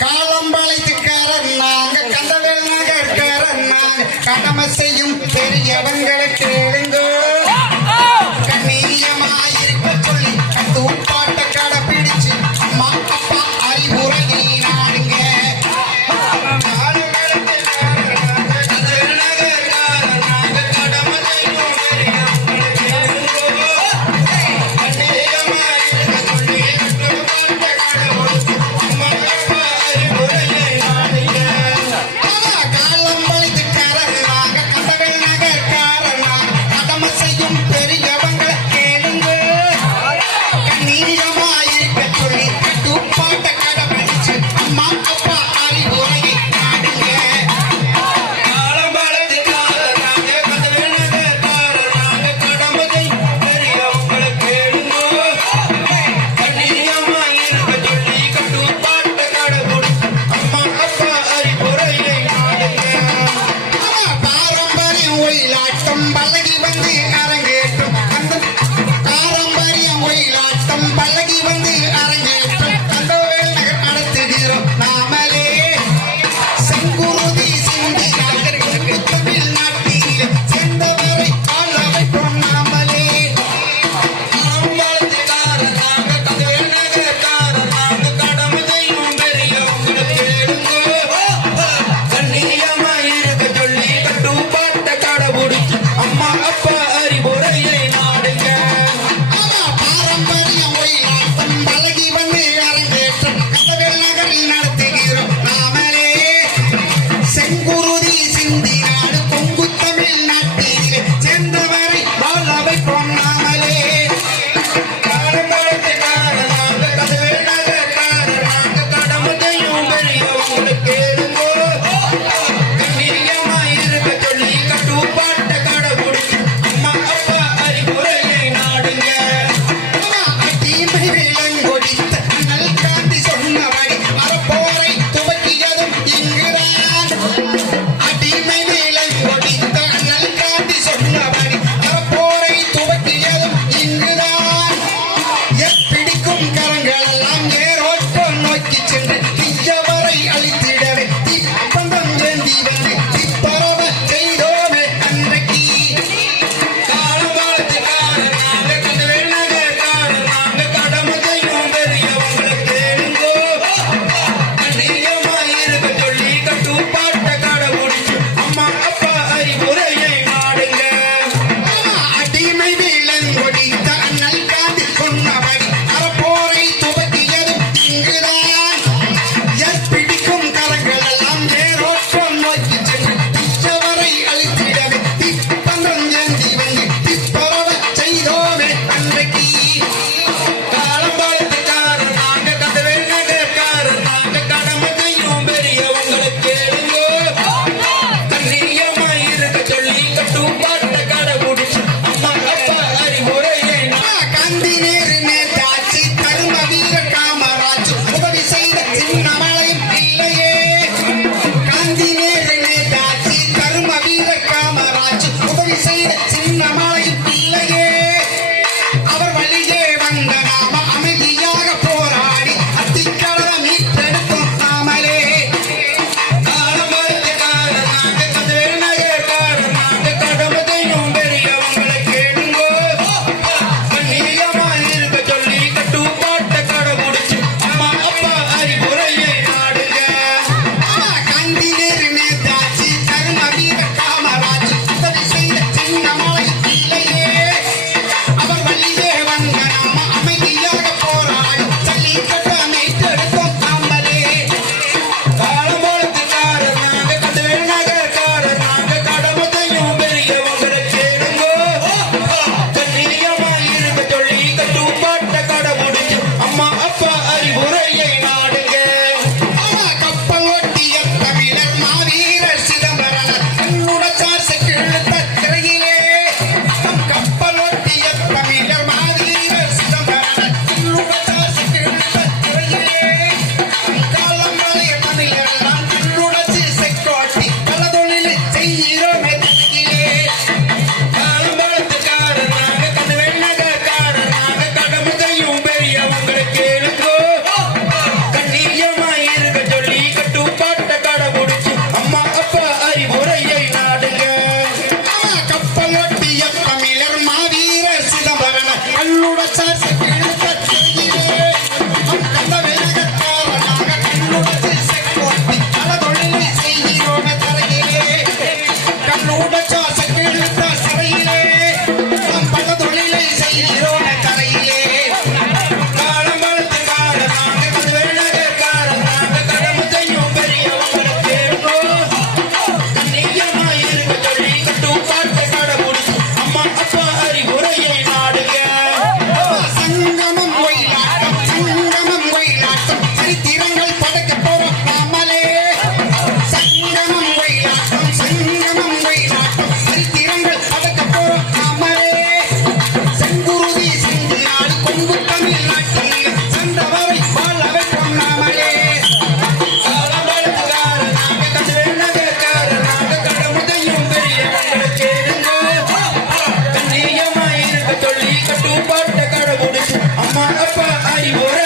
காலம்பாளையத்துக்காரன் நாங்க கந்தவேல் நகர்காரன் நாங்க. கடமை செய்யும் பெரியவங்களை கேளுங்கோ Mighty Warrior.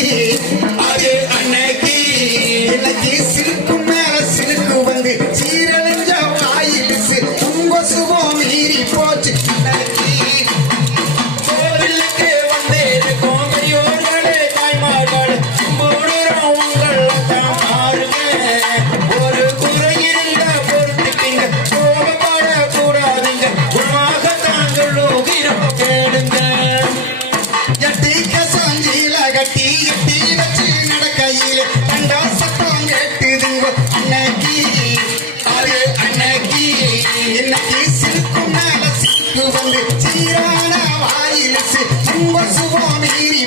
Yeah. சொல்லி சீரான வாயிலுசு உங்க சுகம் மீறி